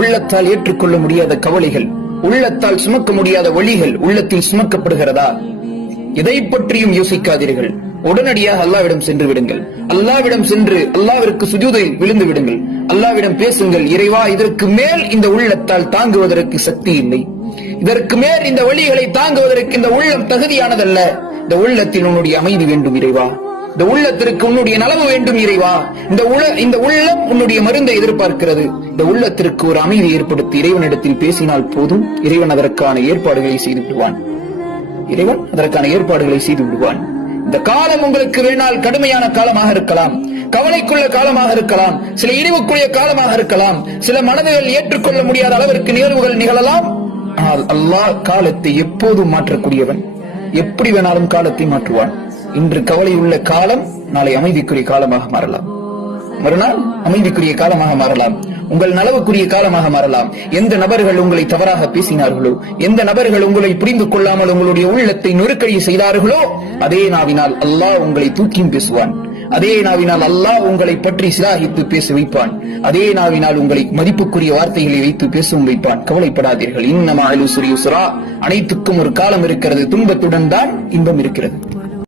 உள்ளத்தால் ஏற்றுக்கொள்ள முடியாத கவலைகள், உள்ளத்தால் சுமக்க முடியாத வழிகள் உள்ளத்தில் சுமக்கப்படுகிறதா? எதை பற்றியும் யோசிக்காதீர்கள். உடனடியாக அல்லாவிடம் சென்று விடுங்கள். அல்லாவிடம் சென்று அல்லாவிற்கு சுஜூதில் விழுந்து விடுங்கள். அல்லாவிடம் பேசுங்கள். இறைவா, இதற்கு மேல் இந்த உள்ளத்தால் தாங்குவதற்கு சக்தி இல்லை. இதற்கு மேல் இந்த வழிகளை தாங்குவதற்கு இந்த உள்ளம் தகுதியானதல்ல. இந்த உள்ளத்தில் உன்னுடைய அமைதி வேண்டும் இறைவா. இந்த உள்ளத்திற்கு உன்னுடைய நலவு வேண்டும் இறைவா. இந்த உள்ளம் உன்னுடைய மருந்தை எதிர்பார்க்கிறது. இந்த உள்ளத்திற்கு ஒரு அமைதி ஏற்படுத்தி இறைவனிடத்தில் பேசினால் போதும். இறைவன் அதற்கான ஏற்பாடுகளை செய்து விடுவான். இந்த காலம் உங்களுக்கு வேணால் கடுமையான காலமாக இருக்கலாம், கவலைக்குள்ள காலமாக இருக்கலாம், சில இழிவுக்குரிய காலமாக இருக்கலாம், சில மனதுகள் ஏற்றுக்கொள்ள முடியாத அளவிற்கு நிகழ்வுகள் நிகழலாம். ஆனால் அல்லாஹ் காலத்தை எப்போதும் மாற்றக்கூடியவன். எப்படி வேணாலும் காலத்தை மாற்றுவான். இன்று கவலை உள்ள காலம் நாளை அமைதிக்குரிய காலமாக மாறலாம், மறுநாள் அமைதிக்குரிய காலமாக மாறலாம், உங்கள் நலவுக்குரிய காலமாக மாறலாம். எந்த நபர்கள் உங்களை தவறாக பேசினார்களோ, எந்த நபர்கள் உங்களை புரிந்து கொள்ளாமல் உங்களுடைய உள்ளத்தை நெருக்கடி செய்தார்களோ, அதே நாவினால் அல்லாஹ் உங்களை தூக்கியும் பேசுவான். அதே நாவினால் அல்லாஹ் உங்களை பற்றி சிலாகித்து பேச வைப்பான். அதே நாவினால் உங்களை மதிப்புக்குரிய வார்த்தைகளை வைத்து பேசவும் வைப்பான். கவலைப்படாதீர்கள். இன்னமா அலுஸ்ரி யுஸ்ரா, அனைத்துக்கும் ஒரு காலம் இருக்கிறது. துன்பத்துடன் தான் இன்பம் இருக்கிறது.